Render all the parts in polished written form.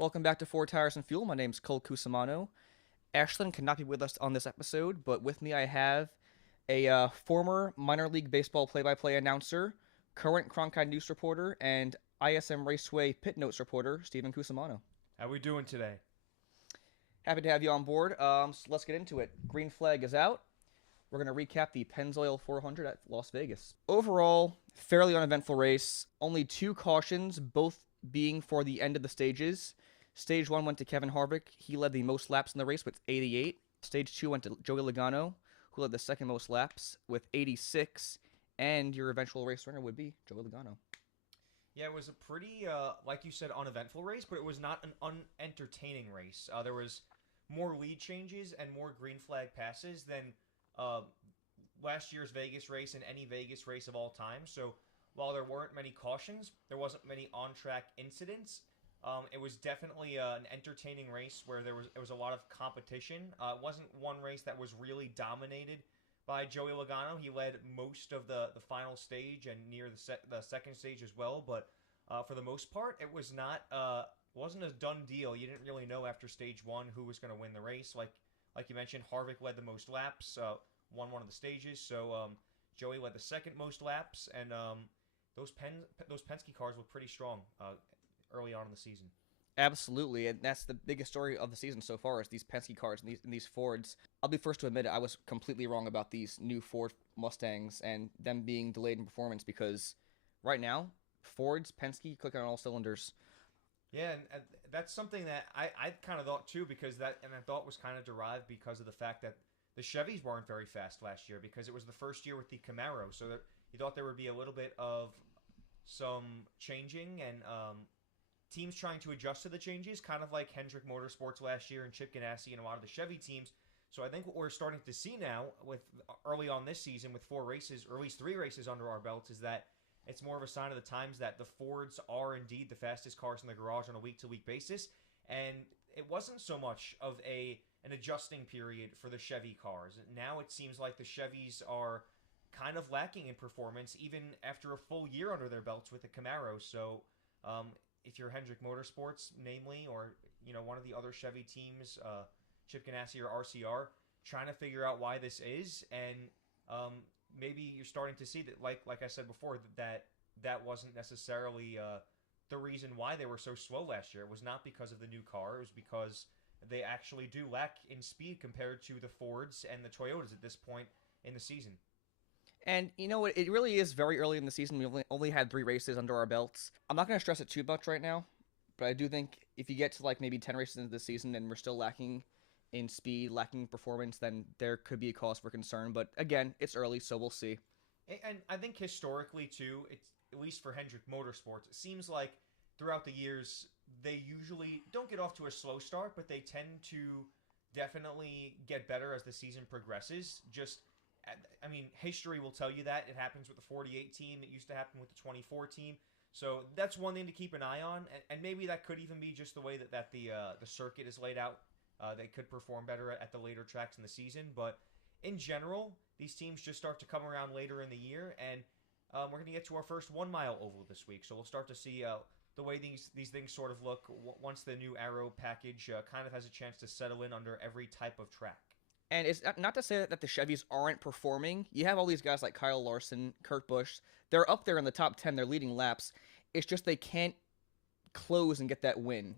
Welcome back to Four Tires and Fuel. My name's Cole Cusumano. Ashlyn cannot be with us on this episode, but with me I have a former minor league baseball play-by-play announcer, current Cronkite News reporter, and ISM Raceway pit notes reporter, Steven Cusumano. How we doing today? Happy to have you on board. So let's get into it. Green flag is out. We're going to recap the Pennzoil 400 at Las Vegas. Overall, fairly uneventful race. Only two cautions, both being for the end of the stages. Stage 1 went to Kevin Harvick. He led the most laps in the race with 88. Stage 2 went to Joey Logano, who led the second most laps with 86. And your eventual race winner would be Joey Logano. Yeah, it was a pretty, like you said, uneventful race, but it was not an unentertaining race. There was more lead changes and more green flag passes than uh, last year's Vegas race and any Vegas race of all time. So while there weren't many cautions, there wasn't many on-track incidents. It was definitely an entertaining race where there was a lot of competition. It wasn't one race that was really dominated by Joey Logano. He led most of the final stage and near the second stage as well. But for the most part, it was not wasn't a done deal. You didn't really know after stage one who was going to win the race. Like you mentioned, Harvick led the most laps, won one of the stages. So Joey led the second most laps, and those Penske cars were pretty strong early on in the season. Absolutely, and that's the biggest story of the season so far is these Penske cars and these Fords. I'll be first to admit it, I was completely wrong about these new Ford Mustangs and them being delayed in performance because right now, Fords, Penske clicking on all cylinders. Yeah, and that's something that I kind of thought too, because I thought was kind of derived because of the fact that the Chevys weren't very fast last year because it was the first year with the Camaro, so that you thought there would be a little bit of some changing and teams trying to adjust to the changes, kind of like Hendrick Motorsports last year and Chip Ganassi and a lot of the Chevy teams. So I think what we're starting to see now with early on this season with four races, or at least three races under our belts, is that it's more of a sign of the times that the Fords are indeed the fastest cars in the garage on a week-to-week basis, and it wasn't so much of an adjusting period for the Chevy cars. Now it seems like the Chevys are kind of lacking in performance, even after a full year under their belts with the Camaro. So if you're Hendrick Motorsports, namely, or one of the other Chevy teams, Chip Ganassi or RCR, trying to figure out why this is, and maybe you're starting to see that, like I said before, that wasn't necessarily the reason why they were so slow last year. It was not because of the new car. It was because they actually do lack in speed compared to the Fords and the Toyotas at this point in the season. And you know what? It really is very early in the season. We've only had three races under our belts. I'm not going to stress it too much right now, but I do think if you get to like maybe 10 races into the season and we're still lacking in speed, lacking performance, then there could be a cause for concern. But again, it's early, so we'll see. And I think historically too, it's at least for Hendrick Motorsports, it seems like throughout the years they usually don't get off to a slow start, but they tend to definitely get better as the season progresses. I mean, history will tell you that it happens with the 48 team. It used to happen with the 24 team. So that's one thing to keep an eye on, and maybe that could even be just the way that the circuit is laid out. They could perform better at the later tracks in the season, but in general, these teams just start to come around later in the year, and we're going to get to our first 1 mile oval this week. So we'll start to see the way these things sort of look once the new Aero package kind of has a chance to settle in under every type of track. And it's not to say that the Chevys aren't performing. You have all these guys like Kyle Larson, Kurt Busch. They're up there in the top 10. They're leading laps. It's just they can't close and get that win.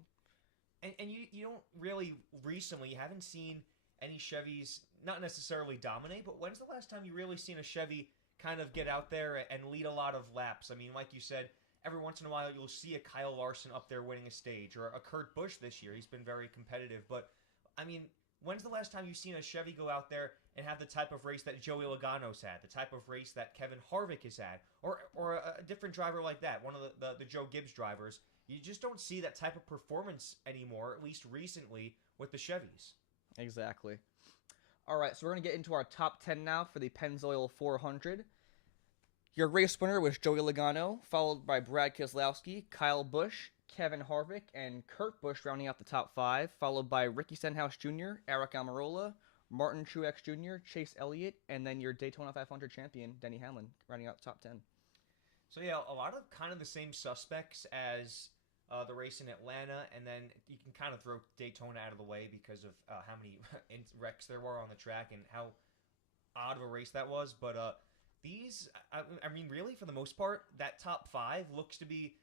And you don't really recently, you haven't seen any Chevys not necessarily dominate, but when's the last time you really seen a Chevy kind of get out there and lead a lot of laps? I mean, like you said, every once in a while you'll see a Kyle Larson up there winning a stage, or a Kurt Busch this year. He's been very competitive, but I mean, when's the last time you've seen a Chevy go out there and have the type of race that Joey Logano's had, the type of race that Kevin Harvick has had, or a different driver like that, one of the Joe Gibbs drivers? You just don't see that type of performance anymore, at least recently, with the Chevys. Exactly. All right, so we're going to get into our top 10 now for the Pennzoil 400. Your race winner was Joey Logano, followed by Brad Keselowski, Kyle Busch, Kevin Harvick, and Kurt Busch rounding out the top five, followed by Ricky Stenhouse Jr., Eric Almirola, Martin Truex Jr., Chase Elliott, and then your Daytona 500 champion, Denny Hamlin, rounding out the top 10. So yeah, a lot of kind of the same suspects as the race in Atlanta, and then you can kind of throw Daytona out of the way because of how many wrecks there were on the track and how odd of a race that was. But I mean, really, for the most part, that top 5 looks to be,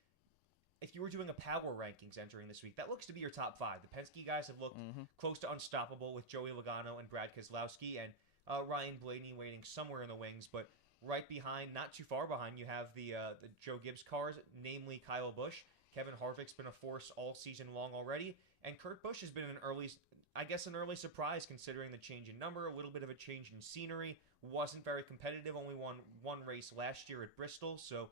if you were doing a power rankings entering this week, that looks to be your top 5. The Penske guys have looked close to unstoppable with Joey Logano and Brad Keselowski, and Ryan Blaney waiting somewhere in the wings. But right behind, not too far behind, you have the Joe Gibbs cars, namely Kyle Busch. Kevin Harvick's been a force all season long already, and Kurt Busch has been an early surprise considering the change in number, a little bit of a change in scenery. Wasn't very competitive, only won one race last year at Bristol. So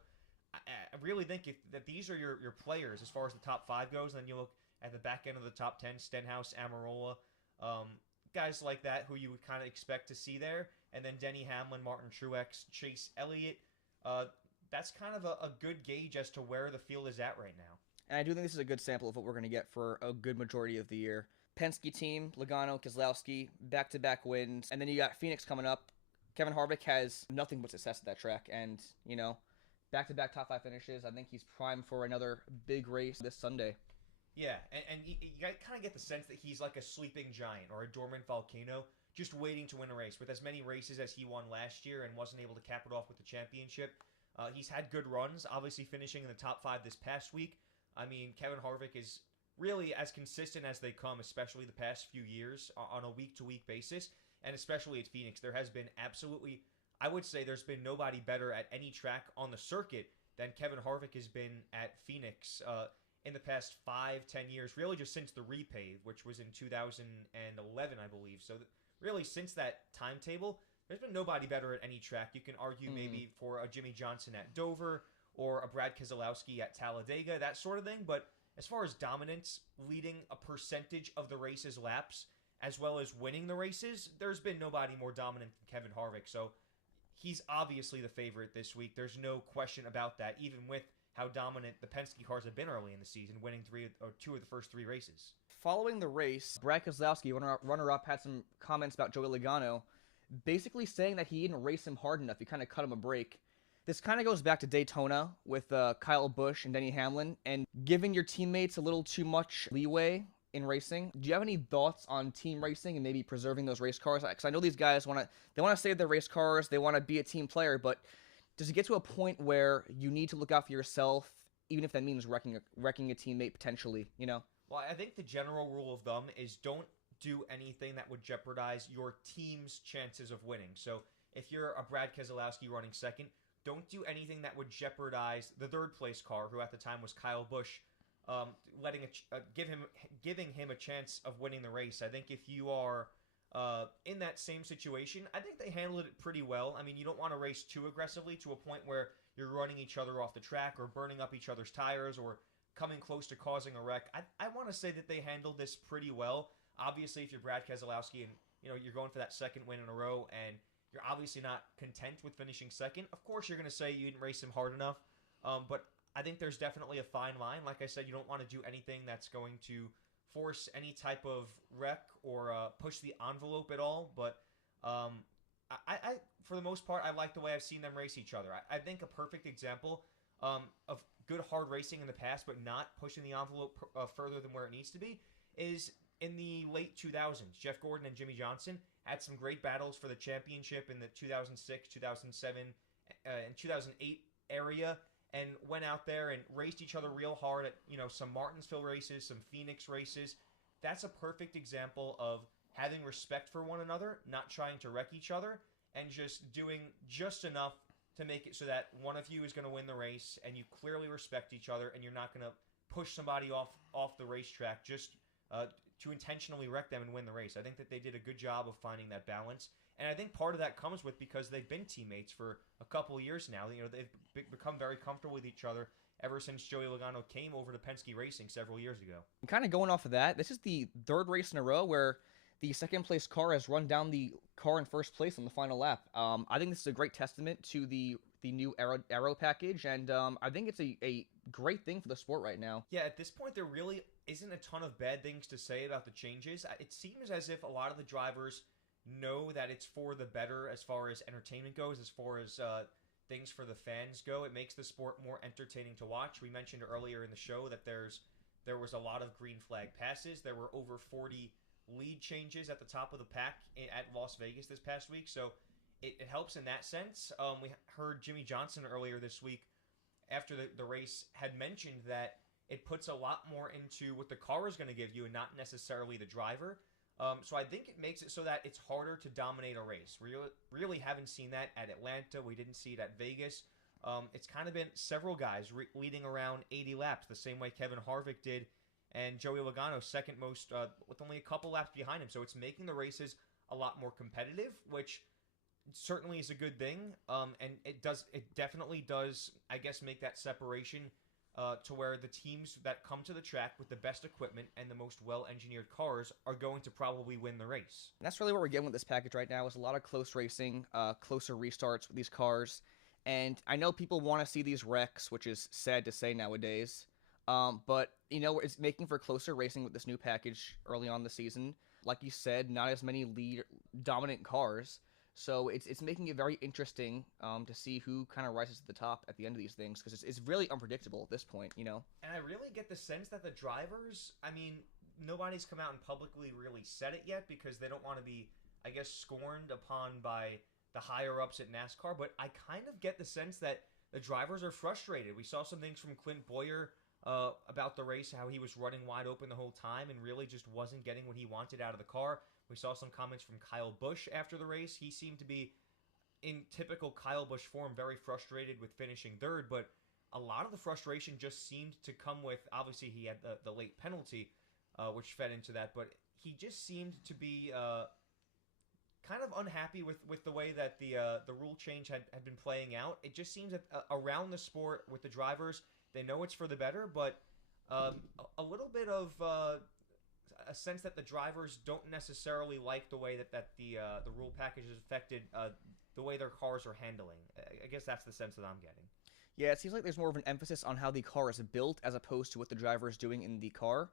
I really think that these are your players as far as the top 5 goes. And then you look at the back end of the top 10, Stenhouse, Amarola, guys like that who you would kind of expect to see there. And then Denny Hamlin, Martin Truex, Chase Elliott. That's kind of a good gauge as to where the field is at right now. And I do think this is a good sample of what we're going to get for a good majority of the year. Penske team, Logano, Keselowski, back-to-back wins. And then you got Phoenix coming up. Kevin Harvick has nothing but success at that track. And, back-to-back top 5 finishes. I think he's primed for another big race this Sunday. Yeah, and you kind of get the sense that he's like a sleeping giant or a dormant volcano just waiting to win a race. With as many races as he won last year and wasn't able to cap it off with the championship, he's had good runs, obviously finishing in the top 5 this past week. I mean, Kevin Harvick is really as consistent as they come, especially the past few years on a week-to-week basis, and especially at Phoenix. There has been absolutely, I would say there's been nobody better at any track on the circuit than Kevin Harvick has been at Phoenix in the past 5-10 years, really just since the repave, which was in 2011, I believe. So really since that timetable, there's been nobody better at any track. You can argue maybe for a Jimmie Johnson at Dover or a Brad Keselowski at Talladega, that sort of thing. But as far as dominance, leading a percentage of the race's laps, as well as winning the races, there's been nobody more dominant than Kevin Harvick. So he's obviously the favorite this week. There's no question about that, even with how dominant the Penske cars have been early in the season, winning 2 of the first 3 races. Following the race, Brad Keselowski, runner-up, had some comments about Joey Logano, basically saying that he didn't race him hard enough. He kind of cut him a break. This kind of goes back to Daytona with Kyle Busch and Denny Hamlin and giving your teammates a little too much leeway in racing. Do you have any thoughts on team racing and maybe preserving those race cars? Because I know these guys want to save their race cars. They want to be a team player, but does it get to a point where you need to look out for yourself, even if that means wrecking a teammate potentially? Well, I think the general rule of thumb is don't do anything that would jeopardize your team's chances of winning. So if you're a Brad Keselowski running second, don't do anything that would jeopardize the third place car, who at the time was Kyle Busch, giving him a chance of winning the race. I think if you are in that same situation, I think they handled it pretty well. I mean, you don't want to race too aggressively to a point where you're running each other off the track or burning up each other's tires or coming close to causing a wreck. I want to say that they handled this pretty well. Obviously, if you're Brad Keselowski and you're going for that second win in a row and you're obviously not content with finishing second, of course you're going to say you didn't race him hard enough. But I think there's definitely a fine line. Like I said, you don't want to do anything that's going to force any type of wreck or push the envelope at all. But I for the most part, I like the way I've seen them race each other. I think a perfect example of good hard racing in the past, but not pushing the envelope further than where it needs to be, is in the late 2000s. Jeff Gordon and Jimmie Johnson had some great battles for the championship in the 2006, 2007, and 2008 area, and went out there and raced each other real hard at some Martinsville races, some Phoenix races. That's a perfect example of having respect for one another, not trying to wreck each other, and just doing just enough to make it so that one of you is going to win the race, and you clearly respect each other, and you're not going to push somebody off the racetrack just to intentionally wreck them and win the race. I think that they did a good job of finding that balance, and I think part of that comes with because they've been teammates for a couple of years now. They've become very comfortable with each other ever since Joey Logano came over to Penske Racing several years ago. And kind of going off of that, this is the third race in a row where the second place car has run down the car in first place on the final lap. I think this is a great testament to the new aero package, and I think it's a great thing for the sport right now. Yeah, at this point, there really isn't a ton of bad things to say about the changes. It seems as if a lot of the drivers know that it's for the better as far as entertainment goes, as far as things for the fans go, it makes the sport more entertaining to watch. We mentioned earlier in the show that there was a lot of green flag passes. There were over 40 lead changes at the top of the pack at Las Vegas this past week, so it helps in that sense. We heard Jimmie Johnson earlier this week after the race had mentioned that it puts a lot more into what the car is going to give you and not necessarily the driver. So I think it makes it so that it's harder to dominate a race. We really haven't seen that at Atlanta. We didn't see it at Vegas. It's kind of been several guys leading around 80 laps, the same way Kevin Harvick did, and Joey Logano second most with only a couple laps behind him. So it's making the races a lot more competitive, which certainly is a good thing. And it definitely does, I guess, make that separation to where the teams that come to the track with the best equipment and the most well-engineered cars are going to probably win the race. And that's really what we're getting with this package right now, is a lot of close racing, closer restarts with these cars. And I know people want to see these wrecks, which is sad to say nowadays. But, it's making for closer racing with this new package early on the season. Like you said, not as many lead dominant cars. So it's making it very interesting to see who kind of rises to the top at the end of these things, because it's really unpredictable at this point, And I really get the sense that the drivers, nobody's come out and publicly really said it yet because they don't want to be, I guess, scorned upon by the higher-ups at NASCAR, but I kind of get the sense that the drivers are frustrated. We saw some things from Clint Boyer about the race, how he was running wide open the whole time and really just wasn't getting what he wanted out of the car. We saw some comments from Kyle Busch after the race. He seemed to be, in typical Kyle Busch form, very frustrated with finishing third, but a lot of the frustration just seemed to come with, obviously he had the late penalty, which fed into that, but he just seemed to be kind of unhappy with the way that the rule change had been playing out. It just seems that around the sport with the drivers, they know it's for the better, but a little bit of a sense that the drivers don't necessarily like the way that the rule package has affected the way their cars are handling. I guess that's the sense that I'm getting. Yeah, it seems like there's more of an emphasis on how the car is built as opposed to what the driver is doing in the car.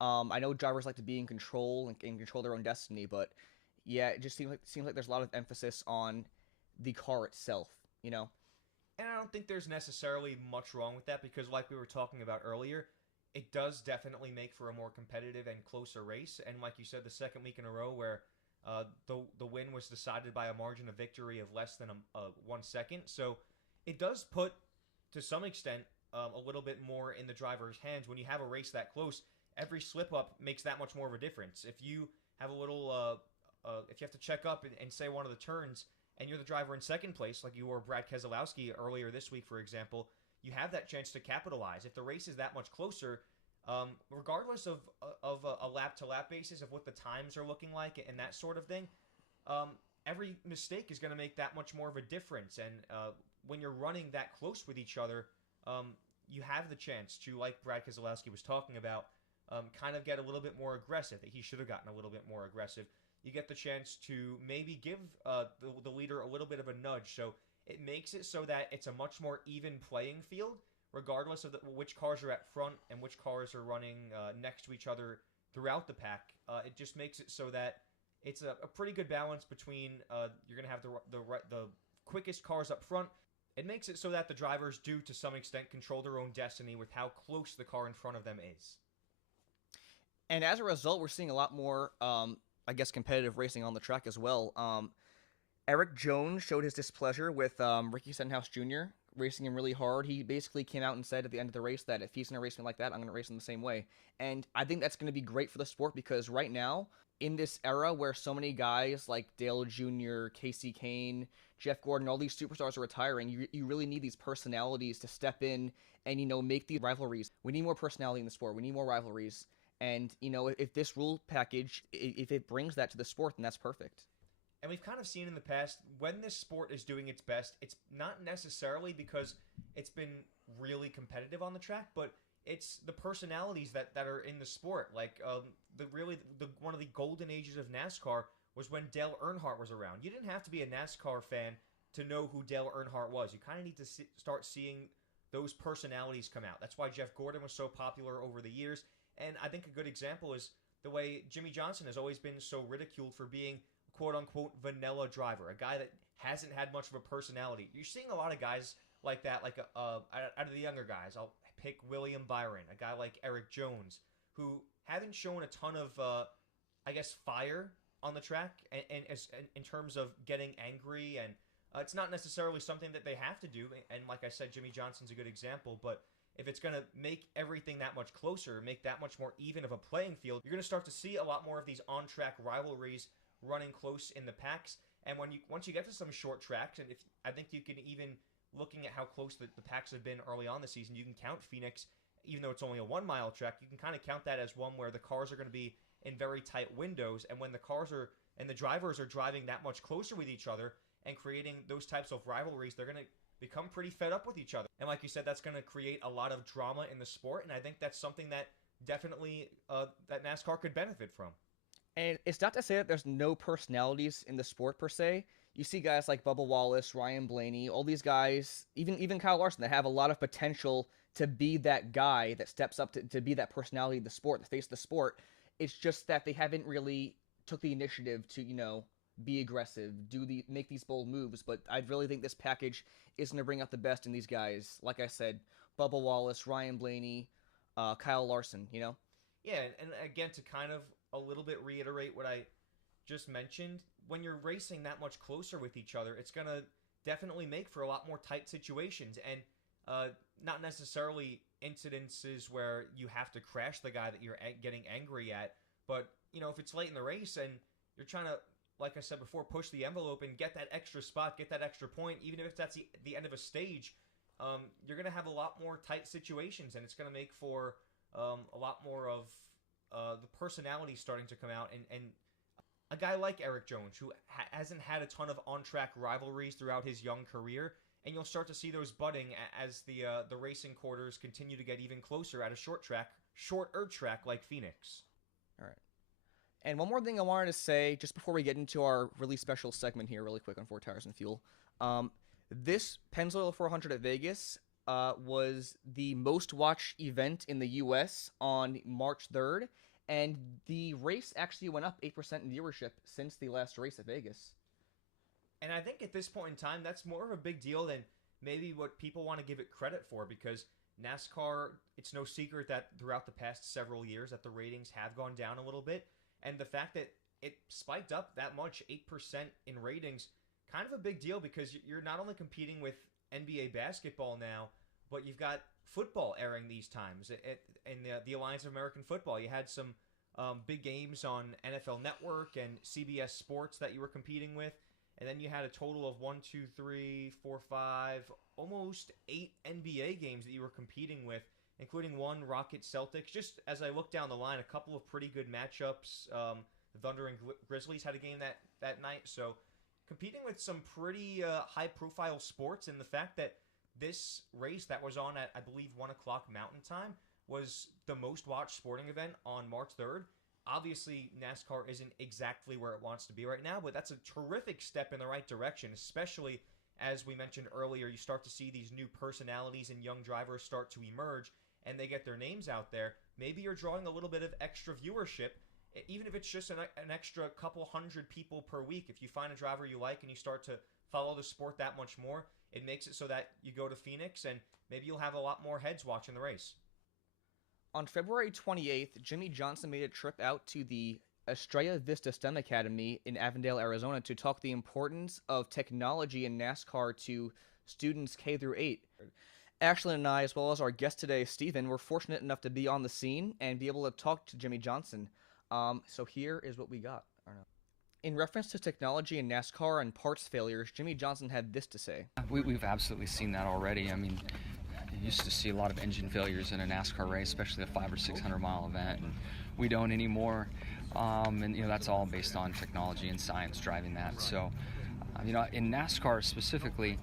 I know drivers like to be in control and control their own destiny, but yeah, it just seems like there's a lot of emphasis on the car itself, And I don't think there's necessarily much wrong with that because, like we were talking about earlier, it does definitely make for a more competitive and closer race. And like you said, the second week in a row where the win was decided by a margin of victory of less than 1 second. So it does put, to some extent, a little bit more in the driver's hands. When you have a race that close, every slip-up makes that much more of a difference. If you have a little, if you have to check up and say one of the turns, and you're the driver in second place, like you were Brad Keselowski earlier this week, for example, you have that chance to capitalize. If the race is that much closer, regardless of a lap-to-lap basis of what the times are looking like and that sort of thing, every mistake is going to make that much more of a difference. And when you're running that close with each other, you have the chance to, like Brad Keselowski was talking about, kind of get a little bit more aggressive, that he should have gotten a little bit more aggressive. You get the chance to maybe give the leader a little bit of a nudge. So it makes it so that it's a much more even playing field, regardless of which cars are at front and which cars are running next to each other throughout the pack. It just makes it so that it's a pretty good balance between you're going to have the quickest cars up front. It makes it so that the drivers do, to some extent, control their own destiny with how close the car in front of them is. And as a result, we're seeing a lot more, I guess, competitive racing on the track as well. Eric Jones showed his displeasure with Ricky Stenhouse Jr. racing him really hard. He basically came out and said at the end of the race that if he's going to race me like that, I'm going to race him the same way. And I think that's going to be great for the sport because right now, in this era where so many guys like Dale Jr., Casey Kane, Jeff Gordon, all these superstars are retiring, you really need these personalities to step in and, make the rivalries. We need more personality in the sport. We need more rivalries. And, if this rule package, if it brings that to the sport, then that's perfect. And we've kind of seen in the past, when this sport is doing its best, it's not necessarily because it's been really competitive on the track, but it's the personalities that are in the sport. Like, one of the golden ages of NASCAR was when Dale Earnhardt was around. You didn't have to be a NASCAR fan to know who Dale Earnhardt was. You kind of need to start seeing those personalities come out. That's why Jeff Gordon was so popular over the years. And I think a good example is the way Jimmie Johnson has always been so ridiculed for being quote-unquote vanilla driver, a guy that hasn't had much of a personality. You're seeing a lot of guys like that, like out of the younger guys. I'll pick William Byron, a guy like Eric Jones, who haven't shown a ton of, I guess, fire on the track, and in terms of getting angry, and it's not necessarily something that they have to do. And like I said, Jimmie Johnson's a good example, but if it's going to make everything that much closer, make that much more even of a playing field, you're going to start to see a lot more of these on-track rivalries running close in the packs. And once you get to some short tracks, and I think you can even, looking at how close the packs have been early on the season, you can count Phoenix, even though it's only a 1 mile track, you can kind of count that as one where the cars are going to be in very tight windows, and when the cars are and the drivers are driving that much closer with each other and creating those types of rivalries, they're going to become pretty fed up with each other. And like you said, that's going to create a lot of drama in the sport, and I think that's something that definitely that NASCAR could benefit from. And it's not to say that there's no personalities in the sport per se. You see guys like Bubba Wallace, Ryan Blaney, all these guys, even Kyle Larson, that have a lot of potential to be that guy that steps up to be that personality of the sport, the face of the sport. It's just that they haven't really took the initiative to, be aggressive, make these bold moves. But I really think this package is going to bring out the best in these guys. Like I said, Bubba Wallace, Ryan Blaney, Kyle Larson, Yeah, and again, to kind of a little bit reiterate what I just mentioned, when you're racing that much closer with each other, it's going to definitely make for a lot more tight situations, and not necessarily incidences where you have to crash the guy that you're getting angry at, but if it's late in the race and you're trying to, like I said before, push the envelope and get that extra spot, get that extra point, even if that's the end of a stage, you're going to have a lot more tight situations, and it's going to make for a lot more of the personality starting to come out, and a guy like Eric Jones, who hasn't had a ton of on-track rivalries throughout his young career, and you'll start to see those budding as the racing quarters continue to get even closer at a shorter track like Phoenix. All right. And one more thing I wanted to say, just before we get into our really special segment here, really quick on 4 Tires and Fuel. This Pennzoil 400 at Vegas was the most watched event in the U.S. on March 3rd, and the race actually went up 8% in viewership since the last race at Vegas. And I think at this point in time, that's more of a big deal than maybe what people want to give it credit for, because NASCAR, it's no secret that throughout the past several years that the ratings have gone down a little bit, and the fact that it spiked up that much, 8% in ratings, kind of a big deal, because you're not only competing with NBA basketball now, but you've got football airing these times. In the Alliance of American Football, you had some big games on NFL Network and CBS Sports that you were competing with, and then you had a total of 1, 2, 3, 4, 5, almost 8 NBA games that you were competing with, including one Rockets Celtics. Just as I look down the line, a couple of pretty good matchups. The Thunder and Grizzlies had a game that night, so competing with some pretty high-profile sports, and the fact that this race that was on at, I believe, 1 o'clock Mountain Time was the most watched sporting event on March 3rd. Obviously, NASCAR isn't exactly where it wants to be right now, but that's a terrific step in the right direction, especially as we mentioned earlier, you start to see these new personalities and young drivers start to emerge, and they get their names out there. Maybe you're drawing a little bit of extra viewership, even if it's just an extra couple hundred people per week. If you find a driver you like and you start to follow the sport that much more, it makes it so that you go to Phoenix and maybe you'll have a lot more heads watching the race. On February 28th, Jimmie Johnson made a trip out to the Estrella Vista STEM Academy in Avondale, Arizona, to talk the importance of technology in NASCAR to students K through 8. Ashlyn and I, as well as our guest today, Steven, were fortunate enough to be on the scene and be able to talk to Jimmie Johnson. So here is what we got. In reference to technology in NASCAR and parts failures, Jimmie Johnson had this to say. We've absolutely seen that already. I mean, you used to see a lot of engine failures in a NASCAR race, especially a 500 or 600 mile event, and we don't anymore. And that's all based on technology and science driving that. So, in NASCAR specifically,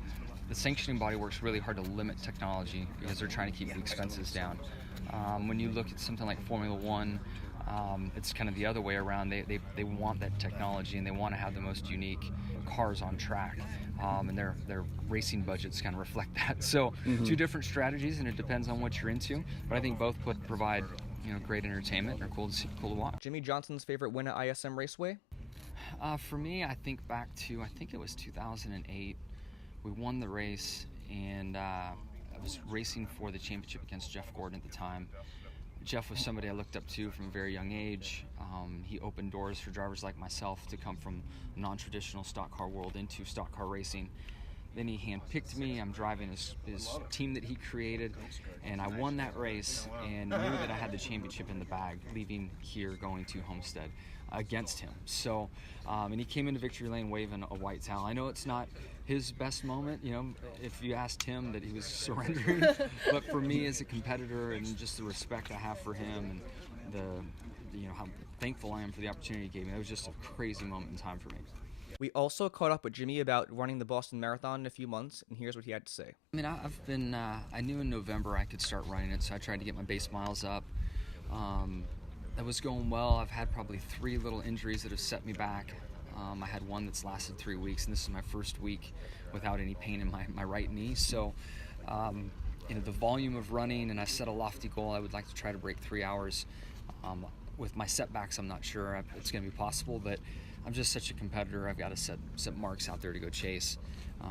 the sanctioning body works really hard to limit technology because they're trying to keep the expenses down. When you look at something like Formula One, it's kind of the other way around. They want that technology and they want to have the most unique cars on track, and their racing budgets kind of reflect that. So two different strategies, and it depends on what you're into. But I think both provide great entertainment. They're cool to see, cool to watch. Jimmie Johnson's favorite win at ISM Raceway? For me, I think back to, I think it was 2008. We won the race, and I was racing for the championship against Jeff Gordon at the time. Jeff was somebody I looked up to from a very young age. He opened doors for drivers like myself to come from non-traditional stock car world into stock car racing. Then he handpicked me. I'm driving his team that he created, and I won that race and knew that I had the championship in the bag, leaving here, going to Homestead against him. So, and he came into victory lane waving a white towel. I know it's not his best moment, you know, if you asked him that he was surrendering, but for me as a competitor and just the respect I have for him and the how thankful I am for the opportunity he gave me, it was just a crazy moment in time for me. We also caught up with Jimmie about running the Boston Marathon in a few months, and here's what he had to say. I mean, I knew in November I could start running it, so I tried to get my base miles up. That was going well. I've had probably 3 little injuries that have set me back. I had one that's lasted 3 weeks, and this is my first week without any pain in my right knee. So, the volume of running, and I set a lofty goal. I would like to try to break 3 hours. With my setbacks, I'm not sure it's going to be possible, but I'm just such a competitor. I've got to set marks out there to go chase.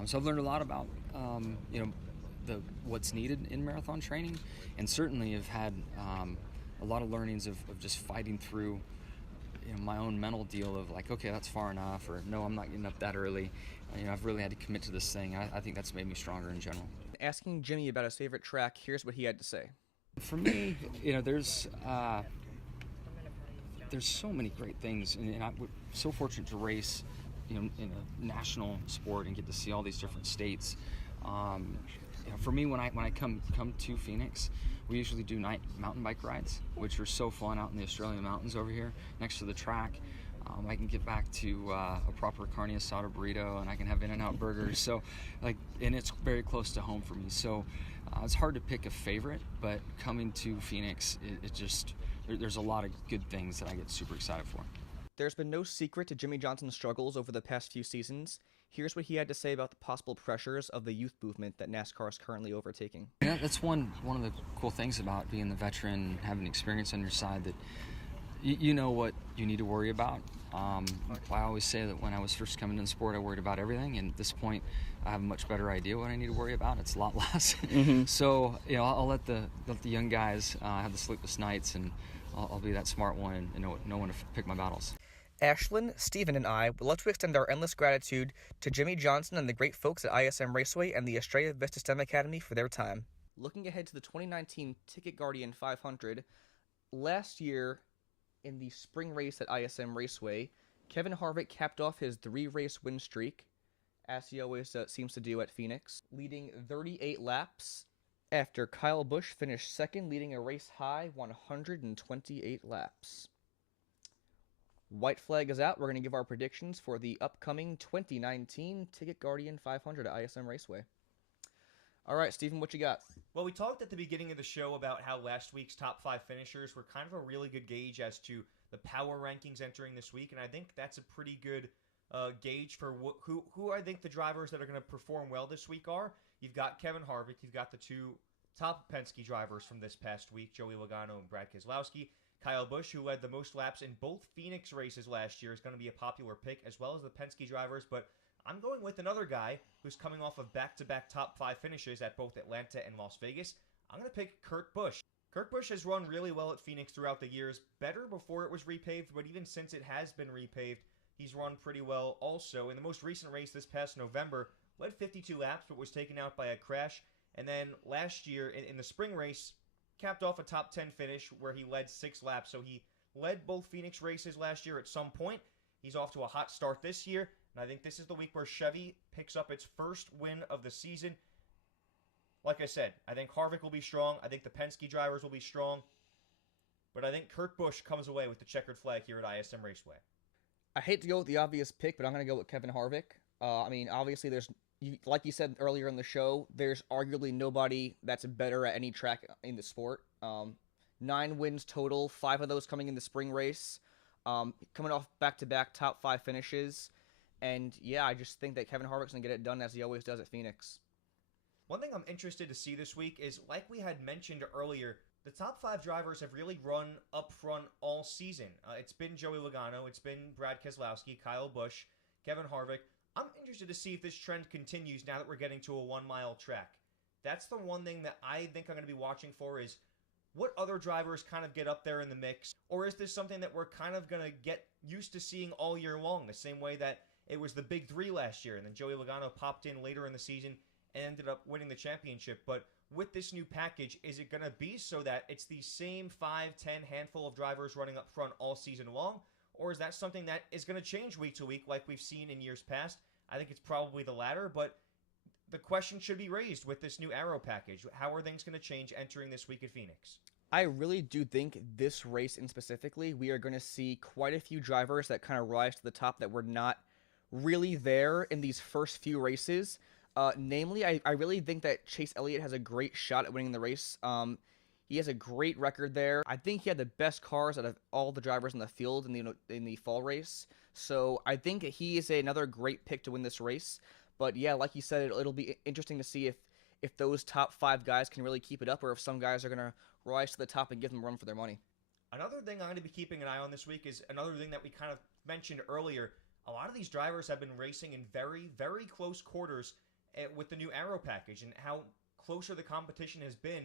So I've learned a lot about what's needed in marathon training, and certainly have had a lot of learnings of just fighting through my own mental deal of like, okay, that's far enough, or no, I'm not getting up that early. I've really had to commit to this thing. I think that's made me stronger in general. Asking Jimmie about his favorite track, here's what he had to say. For me, there's so many great things, and I'm so fortunate to race, in a national sport and get to see all these different states. For me, when I come to Phoenix, we usually do night mountain bike rides, which are so fun out in the Australian mountains over here next to the track. I can get back to a proper carne asada burrito, and I can have In-N-Out burgers. So, and it's very close to home for me. So, it's hard to pick a favorite, but coming to Phoenix, there's a lot of good things that I get super excited for. There's been no secret to Jimmie Johnson's struggles over the past few seasons. Here's what he had to say about the possible pressures of the youth movement that NASCAR is currently overtaking. Yeah, that's one of the cool things about being the veteran and having experience on your side, that you know what you need to worry about. I always say that when I was first coming into the sport, I worried about everything, and at this point, I have a much better idea what I need to worry about. It's a lot less. Mm-hmm. So, I'll let the young guys have the sleepless nights, and I'll be that smart one and know when to pick my battles. Ashlyn, Steven, and I would love to extend our endless gratitude to Jimmie Johnson and the great folks at ISM Raceway and the Estrella Vista STEM Academy for their time. Looking ahead to the 2019 Ticket Guardian 500, last year in the spring race at ISM Raceway, Kevin Harvick capped off his 3-race win streak, as he always seems to do at Phoenix, leading 38 laps after Kyle Busch finished second, leading a race-high 128 laps. White flag is out. We're going to give our predictions for the upcoming 2019 Ticket Guardian 500 at ISM Raceway. All right, Steven, what you got? Well, we talked at the beginning of the show about how last week's top 5 finishers were kind of a really good gauge as to the power rankings entering this week, and I think that's a pretty good gauge for who I think the drivers that are going to perform well this week are. You've got Kevin Harvick. You've got the 2 top Penske drivers from this past week, Joey Logano and Brad Keselowski. Kyle Busch, who led the most laps in both Phoenix races last year, is going to be a popular pick, as well as the Penske drivers, but I'm going with another guy who's coming off of back-to-back top 5 finishes at both Atlanta and Las Vegas. I'm going to pick Kurt Busch. Kurt Busch has run really well at Phoenix throughout the years, better before it was repaved, but even since it has been repaved, he's run pretty well also. In the most recent race this past November, led 52 laps, but was taken out by a crash. And then last year, in the spring race, capped off a top 10 finish where he led 6 laps. So he led both Phoenix races last year at some point. He's off to a hot start this year. And I think this is the week where Chevy picks up its first win of the season. Like I said, I think Harvick will be strong. I think the Penske drivers will be strong. But I think Kurt Busch comes away with the checkered flag here at ISM Raceway. I hate to go with the obvious pick, but I'm going to go with Kevin Harvick. Obviously, like you said earlier in the show, there's arguably nobody that's better at any track in the sport. 9 wins total, 5 of those coming in the spring race, coming off back-to-back top 5 finishes. And, yeah, I just think that Kevin Harvick's going to get it done as he always does at Phoenix. One thing I'm interested to see this week is, like we had mentioned earlier, the top 5 drivers have really run up front all season. It's been Joey Logano, it's been Brad Keselowski, Kyle Busch, Kevin Harvick. I'm interested to see if this trend continues now that we're getting to a 1-mile track. That's the one thing that I think I'm going to be watching for, is what other drivers kind of get up there in the mix, or is this something that we're kind of going to get used to seeing all year long, the same way that it was the big 3 last year, and then Joey Logano popped in later in the season and ended up winning the championship. But with this new package, is it going to be so that it's the same 5, 10 handful of drivers running up front all season long, or is that something that is going to change week to week like we've seen in years past? I think it's probably the latter, but the question should be raised with this new Aero package. How are things going to change entering this week at Phoenix? I really do think this race in specifically, we are going to see quite a few drivers that kind of rise to the top that were not really there in these first few races. Namely, I really think that Chase Elliott has a great shot at winning the race. He has a great record there. I think he had the best cars out of all the drivers in the field in the fall race. So I think he is another great pick to win this race. But yeah, like you said, it'll be interesting to see if those top 5 guys can really keep it up, or if some guys are going to rise to the top and give them a run for their money. Another thing I'm going to be keeping an eye on this week is another thing that we kind of mentioned earlier. A lot of these drivers have been racing in very, very close quarters with the new Aero package, and how closer the competition has been.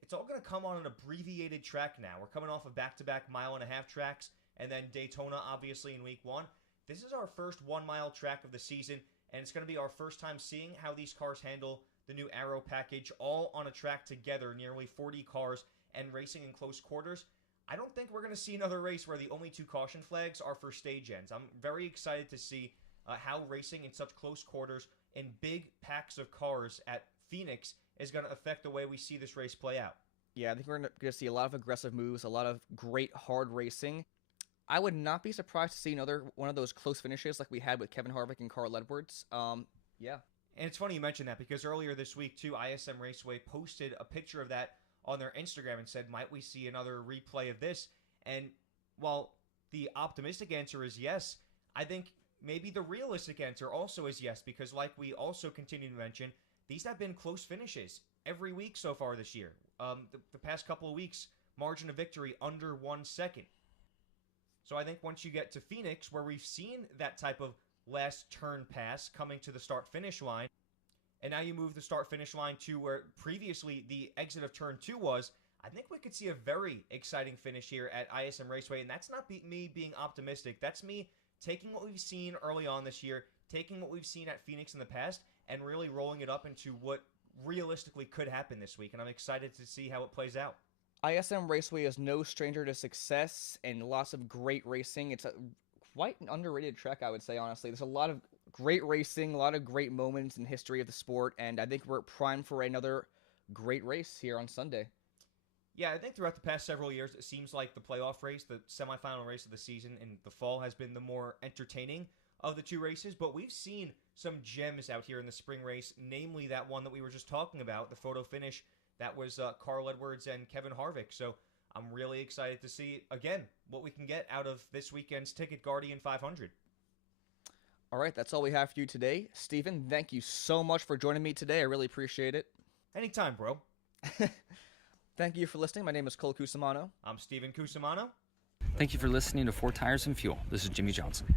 It's all going to come on an abbreviated track now. We're coming off of back-to-back 1.5-mile tracks, and then Daytona, obviously, in week 1. This is our first 1-mile track of the season, and it's going to be our first time seeing how these cars handle the new Aero package, all on a track together, nearly 40 cars, and racing in close quarters. I don't think we're going to see another race where the only 2 caution flags are for stage ends. I'm very excited to see how racing in such close quarters in big packs of cars at Phoenix is going to affect the way we see this race play out. Yeah, I think we're going to see a lot of aggressive moves, a lot of great hard racing. I would not be surprised to see another one of those close finishes like we had with Kevin Harvick and Carl Edwards. Yeah. And it's funny you mentioned that, because earlier this week, too, ISM Raceway posted a picture of that on their Instagram and said, might we see another replay of this? And while the optimistic answer is yes, I think maybe the realistic answer also is yes, because like we also continue to mention, these have been close finishes every week so far this year. The past couple of weeks, margin of victory under 1 second. So I think once you get to Phoenix, where we've seen that type of last turn pass coming to the start-finish line, and now you move the start-finish line to where previously the exit of turn 2 was, I think we could see a very exciting finish here at ISM Raceway, and that's not me being optimistic. That's me taking what we've seen early on this year, taking what we've seen at Phoenix in the past, and really rolling it up into what realistically could happen this week, and I'm excited to see how it plays out. ISM Raceway is no stranger to success and lots of great racing. It's quite an underrated track, I would say, honestly. There's a lot of great racing, a lot of great moments in history of the sport, and I think we're primed for another great race here on Sunday. Yeah, I think throughout the past several years, it seems like the playoff race, the semifinal race of the season in the fall, has been the more entertaining of the 2 races, but we've seen some gems out here in the spring race, namely that one that we were just talking about, the photo finish. That was Carl Edwards and Kevin Harvick. So I'm really excited to see, again, what we can get out of this weekend's Ticket Guardian 500. All right, that's all we have for you today. Steven, thank you so much for joining me today. I really appreciate it. Anytime, bro. Thank you for listening. My name is Cole Cusumano. I'm Steven Cusumano. Thank you for listening to 4 Tires and Fuel. This is Jimmie Johnson.